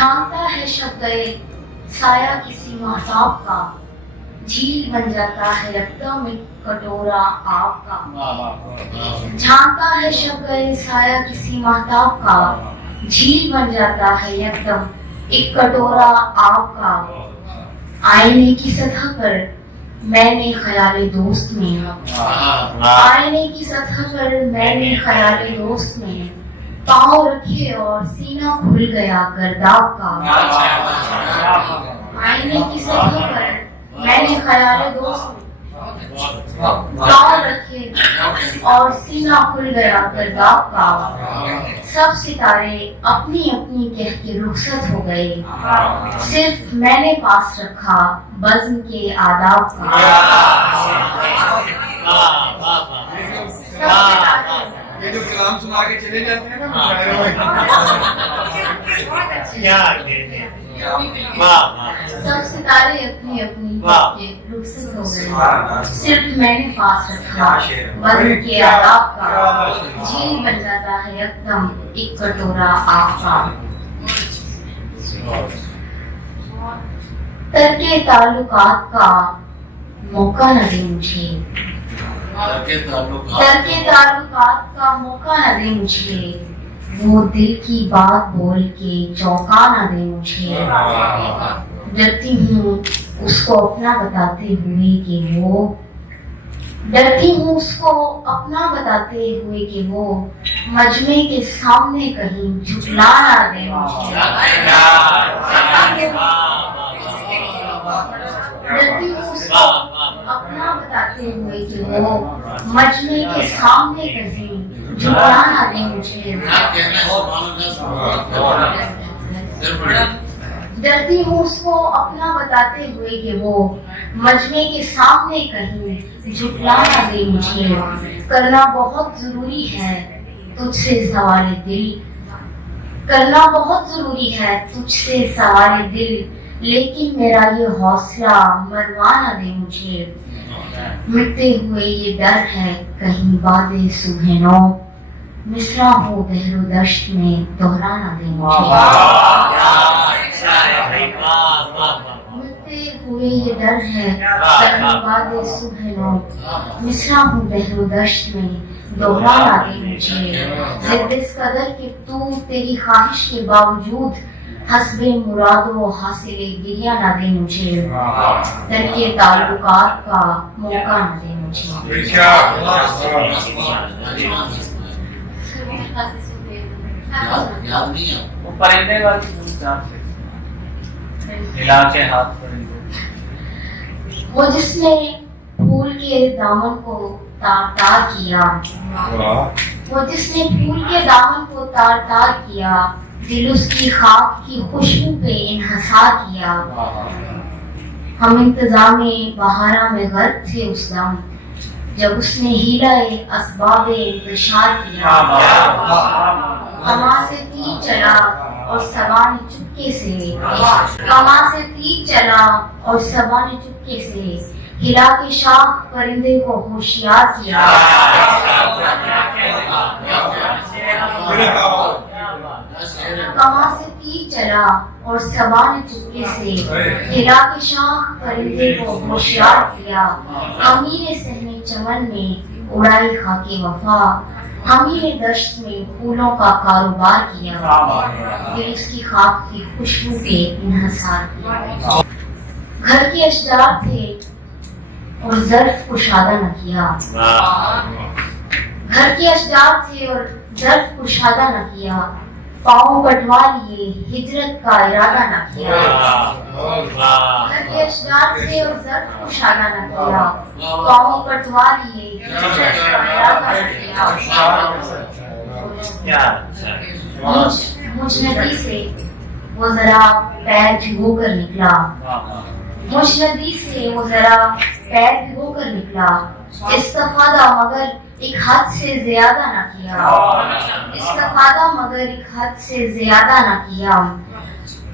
جھانکتا ہے شب گئے سایہ کسی مہتاب کا، جھیل بن جاتا ہے یکدم ایک کٹورا آب کا۔ جھانکتا ہے شب گئے سایہ کسی مہتاب کا، جھیل بن جاتا ہے یکدم ایک کٹورا آب کا۔ آئینے کی سطح پر میں نے خیال دوست میں، آئینے کی سطح پر میں نے خیال دوست میں پاؤں رکھے اور سینہ کھل گیا گرداب کا۔ آئینے کی سطح پر میں نے خیال دوست میں پاؤں رکھے اور سینہ کھل گیا گرداب کا۔ سب ستارے اپنی اپنی کہہ کے رخصت ہو گئے، صرف میں نے پاس رکھا بزم کے آداب کا۔ یہ جو کلام سنا کے چلے جاتے ہیں نا، سب ستارے اپنی اپنی رخصت ہو گئے، صرف میں نے پاس رکھا بزم کے آداب کا۔ جھیل بن جاتا ہے یکدم ایک کٹورا آب کا۔ ترک تعلقات کا موقع نہ دے مجھے، ترک تعلقات کا موقع نہ دے مجھے، وہ دل کی بات بول کے چونکا نہ دے مجھے۔ ڈرتی ہوں اس کو اپنا بتاتے ہوئے کہ وہ، ڈرتی ہوں اس کو اپنا بتاتے ہوئے کہ وہ مجمع کے سامنے کہیں جھٹلا نہ دے مجھے۔ ڈرتی ہوں اس کو اپنا بتاتے ہوئے کہ وہ مجمع کے سامنے کہیں جھٹلا نہ دے مجھے۔ ڈرتی ہوں اس کو اپنا بتاتے ہوئے کہ وہ مجمع کے سامنے کہیں جھٹلا نہ دے مجھے۔ کرنا بہت ضروری ہے تجھ سے سوال دل، کرنا بہت ضروری ہے تجھ سے سوال دل، لیکن میرا یہ حوصلہ مروا نہ دے مجھے۔ مٹتے ہوئے یہ ڈر ہے کہیں باد صبح نو، مصرع ہو بحر و دشت میں دوہرا نہ دے مجھے۔ مٹتے ہوئے یہ ڈر ہے کہیں باد صبح نو، مصرع ہو بحر و دشت میں دوہرا نہ دے مجھے۔ ضد اس قدر کہ تو تیری خواہش کے باوجود حسب مراد و حاصل گریہ نہ دے مجھے۔ ترک تعلقات کا موقع نہ دے مجھے۔ پرندے وہ جس نے پھول کے دامن کو تار تار کیا، وہ جس نے پھول کے دامن کو تار تار کیا، دل اس کی خاک کی خوشبو پہ انحصار کیا۔ ہم انتظام بہارا میں غرق تھے اس دم، جب اس نے ہیلہ اسباب انتشار کیا۔ کماں سے تیر چلا اور صبا نے چپکے سے، کماں سے تیر چلا اور صبا نے چپکے سے ہلا کے شاخ پرندے کو ہوشیار کیا۔ کماں سے تیر چلا اور صبا نے چپکے سے ہلا کے شاخ پرندے کو ہوشیار کیا۔ امیر صحن چمن میں اڑائی خاک وفا، ہمیں دشت میں پھولوں کا کاروبار کیا، دل اس کی خاک کی خوشبو پہ انحصار کیا۔ گھر کے اشجار تھے اور ظرف کشادہ نہ کیا، گھر کے اشجار تھے اور ظرف کشادہ نہ کیا، پاؤں کٹوا لیے ہجرت کا ارادہ نہ کیا۔ گھر کے اشجار تھے اور ظرف کشادہ نہ کیا، پاؤں کٹوا لیے ہجرت کا ارادہ نہ کیا۔ مجھ ندی سے وہ ذرا پیر بھگو کر نکلا، مجھ ندی سے وہ ذرا پیر بھگو کر نکلا، استفادہ مگر ایک حد سے زیادہ نہ کیا، استفادہ مگر ایک حد سے زیادہ نہ کیا۔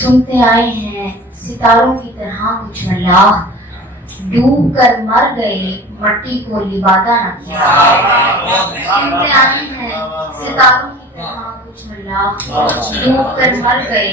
سنتے آئے ہیں ستاروں کی طرح کچھ ملاح، ڈوب کر مر گئے مٹی کو لبادہ نہ کیا۔ سنتے آئے ہیں ستاروں کی طرح کچھ ملاح، ڈوب کر مر گئے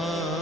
ah